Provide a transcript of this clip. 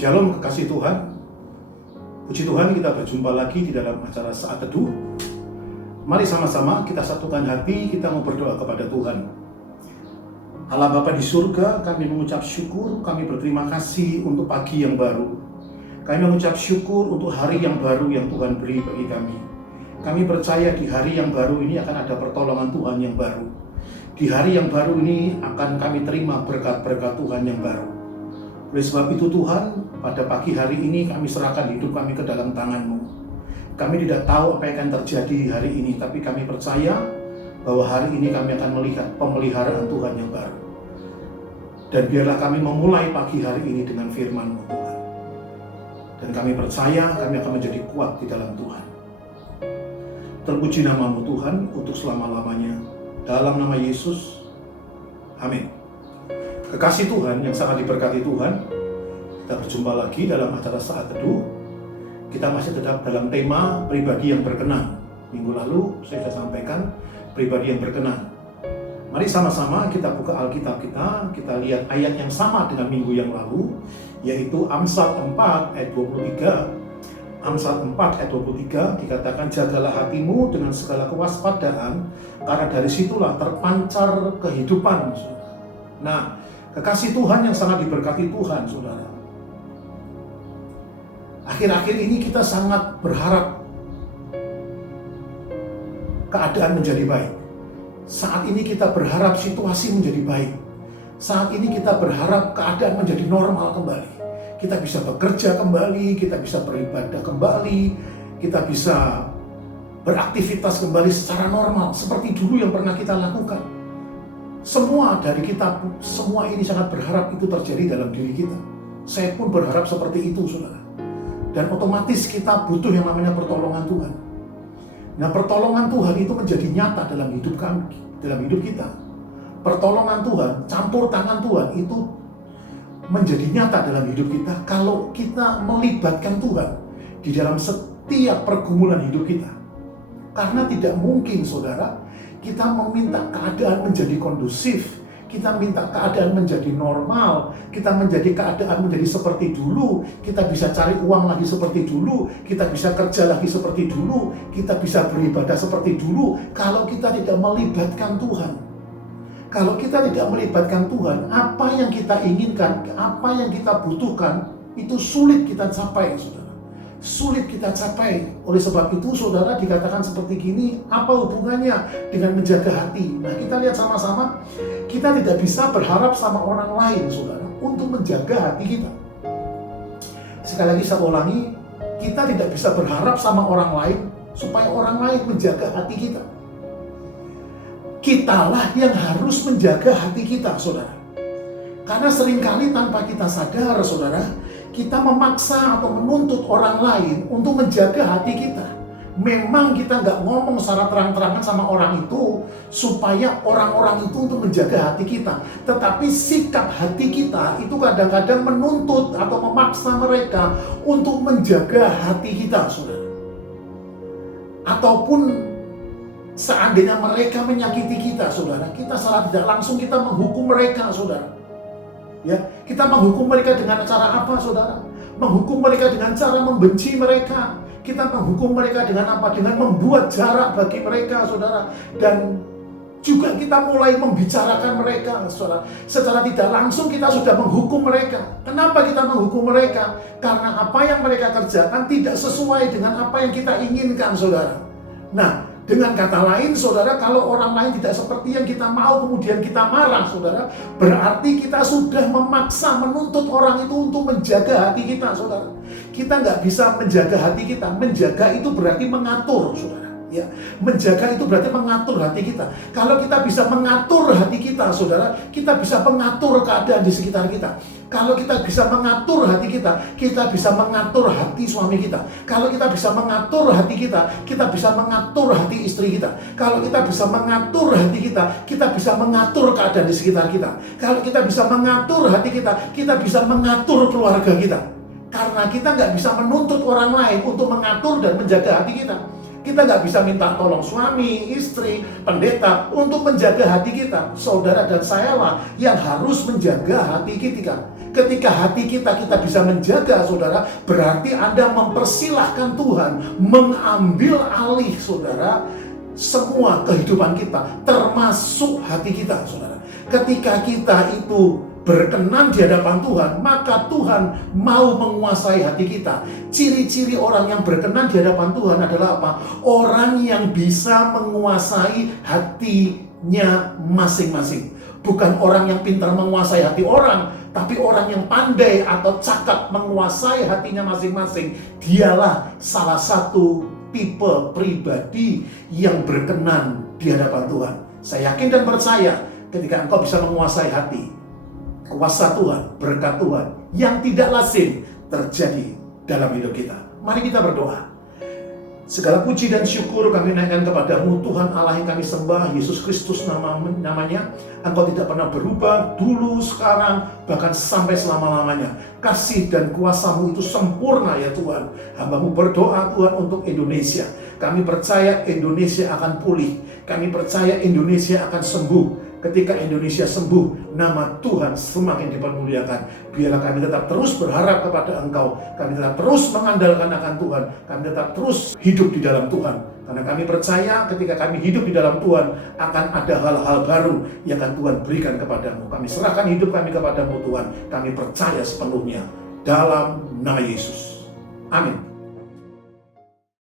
Shalom kekasih Tuhan. Puji Tuhan, kita berjumpa lagi di dalam acara Saat Teduh. Mari sama-sama kita satukan hati, kita mau berdoa kepada Tuhan. Allah Bapa di surga, kami mengucap syukur, kami berterima kasih untuk pagi yang baru. Kami mengucap syukur untuk hari yang baru yang Tuhan beri bagi kami. Kami percaya di hari yang baru ini akan ada pertolongan Tuhan yang baru. Di hari yang baru ini akan kami terima berkat-berkat Tuhan yang baru. Oleh sebab itu Tuhan, pada pagi hari ini kami serahkan hidup kami ke dalam tangan-Mu. Kami tidak tahu apa yang akan terjadi hari ini, tapi kami percaya bahwa hari ini kami akan melihat pemeliharaan Tuhan yang baru. Dan biarlah kami memulai pagi hari ini dengan firman-Mu Tuhan. Dan kami percaya kami akan menjadi kuat di dalam Tuhan. Terpuji nama-Mu Tuhan untuk selama-lamanya. Dalam nama Yesus, amin. Kekasih Tuhan yang sangat diberkati Tuhan, kita berjumpa lagi dalam acara Saat Teduh. Kita masih tetap dalam tema pribadi yang berkenan. Minggu lalu saya sudah sampaikan pribadi yang berkenan. Mari sama-sama kita buka Alkitab kita lihat ayat yang sama dengan minggu yang lalu, yaitu Amsal 4 ayat 23. Amsal 4 ayat 23 dikatakan, jagalah hatimu dengan segala kewaspadaan, karena dari situlah terpancar kehidupan. Nah, kekasih Tuhan yang sangat diberkati Tuhan, saudara. Akhir-akhir ini kita sangat berharap keadaan menjadi baik. Saat ini kita berharap situasi menjadi baik. Saat ini kita berharap keadaan menjadi normal kembali. Kita bisa bekerja kembali, kita bisa beribadah kembali, kita bisa beraktivitas kembali secara normal, seperti dulu yang pernah kita lakukan. Semua dari kita, semua ini sangat berharap itu terjadi dalam diri kita. Saya pun berharap seperti itu, saudara. Dan otomatis kita butuh yang namanya pertolongan Tuhan. Nah, pertolongan Tuhan itu menjadi nyata dalam hidup kami, dalam hidup kita. Pertolongan Tuhan, campur tangan Tuhan itu menjadi nyata dalam hidup kita kalau kita melibatkan Tuhan di dalam setiap pergumulan hidup kita. Karena tidak mungkin, saudara, kita meminta keadaan menjadi kondusif, kita minta keadaan menjadi normal, kita menjadi keadaan menjadi seperti dulu, kita bisa cari uang lagi seperti dulu, kita bisa kerja lagi seperti dulu, kita bisa beribadah seperti dulu, kalau kita tidak melibatkan Tuhan. Kalau kita tidak melibatkan Tuhan, apa yang kita inginkan, apa yang kita butuhkan, itu sulit kita capai, saudara. Sulit kita capai. Oleh sebab itu, saudara, dikatakan seperti gini, apa hubungannya dengan menjaga hati? Nah, kita lihat sama-sama, kita tidak bisa berharap sama orang lain, saudara, untuk menjaga hati kita. Sekali lagi saya ulangi, kita tidak bisa berharap sama orang lain supaya orang lain menjaga hati kita. Kitalah yang harus menjaga hati kita, saudara. Karena seringkali tanpa kita sadar, saudara, kita memaksa atau menuntut orang lain untuk menjaga hati kita. Memang kita nggak ngomong secara terang-terangan sama orang itu supaya orang-orang itu untuk menjaga hati kita. Tetapi sikap hati kita itu kadang-kadang menuntut atau memaksa mereka untuk menjaga hati kita, saudara. Ataupun seandainya mereka menyakiti kita, saudara, kita secara tidak langsung kita menghukum mereka, saudara. Ya, kita menghukum mereka dengan cara apa, saudara? Menghukum mereka dengan cara membenci mereka. Kita menghukum mereka dengan apa? Dengan membuat jarak bagi mereka, saudara. Dan juga kita mulai membicarakan mereka, saudara. Secara tidak langsung kita sudah menghukum mereka. Kenapa kita menghukum mereka? Karena apa yang mereka kerjakan tidak sesuai dengan apa yang kita inginkan, saudara. Nah, dengan kata lain, saudara, kalau orang lain tidak seperti yang kita mau, kemudian kita marah, saudara, berarti kita sudah memaksa, menuntut orang itu untuk menjaga hati kita, saudara. Kita nggak bisa menjaga hati kita. Menjaga itu berarti mengatur, saudara. Ya, menjaga itu berarti mengatur hati kita. Kalau kita bisa mengatur hati kita, saudara, kita bisa mengatur keadaan di sekitar kita. Kalau kita bisa mengatur hati kita bisa mengatur hati suami kita. Kalau kita bisa mengatur hati kita bisa mengatur hati istri kita. Kalau kita bisa mengatur hati kita bisa mengatur keadaan di sekitar kita. Kalau kita bisa mengatur hati kita bisa mengatur keluarga kita. Karena kita nggak bisa menuntut orang lain untuk mengatur dan menjaga hati kita. Kita nggak bisa minta tolong suami, istri, pendeta untuk menjaga hati kita. Saudara dan sayalah yang harus menjaga hati kita. Ketika hati kita bisa menjaga, saudara, berarti Anda mempersilahkan Tuhan mengambil alih, saudara, semua kehidupan kita, termasuk hati kita, saudara. Ketika kita itu berkenan di hadapan Tuhan, maka Tuhan mau menguasai hati kita. Ciri-ciri orang yang berkenan di hadapan Tuhan adalah apa? Orang yang bisa menguasai hatinya masing-masing. Bukan orang yang pintar menguasai hati orang, tapi orang yang pandai atau cakap menguasai hatinya masing-masing. Dialah salah satu tipe pribadi yang berkenan di hadapan Tuhan. Saya yakin dan percaya ketika engkau bisa menguasai hati, kuasa Tuhan, berkat Tuhan yang tidak lazim terjadi dalam hidup kita. Mari kita berdoa. Segala puji dan syukur kami naikkan kepada-Mu, Tuhan Allah yang kami sembah, Yesus Kristus namanya. Engkau tidak pernah berubah, dulu, sekarang, bahkan sampai selama-lamanya. Kasih dan kuasa-Mu itu sempurna ya Tuhan. Hamba-Mu berdoa Tuhan untuk Indonesia. Kami percaya Indonesia akan pulih. Kami percaya Indonesia akan sembuh. Ketika Indonesia sembuh, nama Tuhan semakin dipermuliakan. Biarlah kami tetap terus berharap kepada Engkau. Kami tetap terus mengandalkan akan Tuhan. Kami tetap terus hidup di dalam Tuhan. Karena kami percaya ketika kami hidup di dalam Tuhan, akan ada hal-hal baru yang akan Tuhan berikan kepadamu. Kami serahkan hidup kami kepadamu Tuhan. Kami percaya sepenuhnya dalam nama Yesus. Amin.